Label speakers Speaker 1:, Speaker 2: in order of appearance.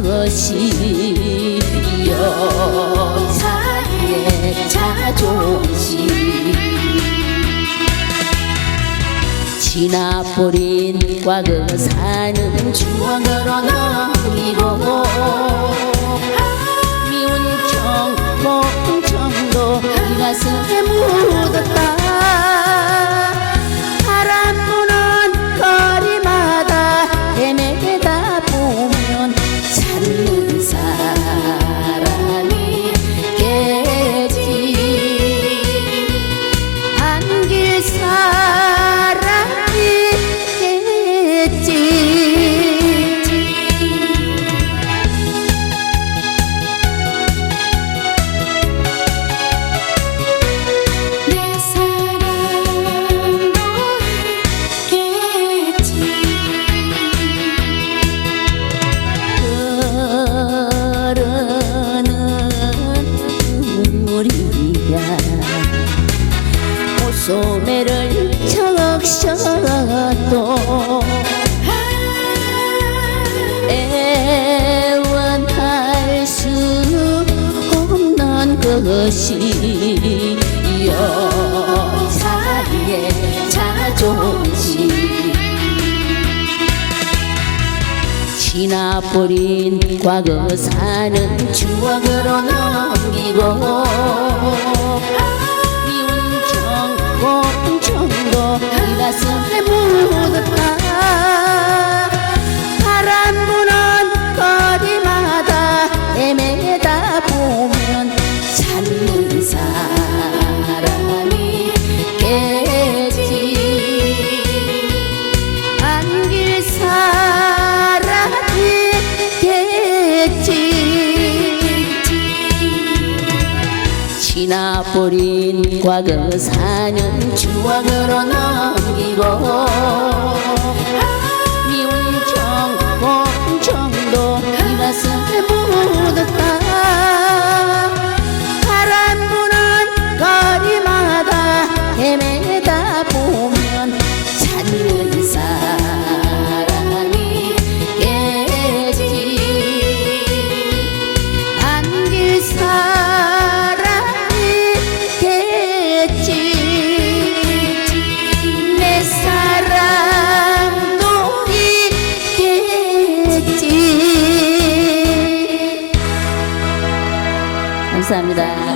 Speaker 1: 것이여. 사의 자존심. 지나버린 과거 그 사는 추억으로 넘기고 것이 여사의 자존심. 지나버린 과거 사는 추억으로 넘기고 뿌린 과거 사년 추억으로 넘기고 있지 감사합니다.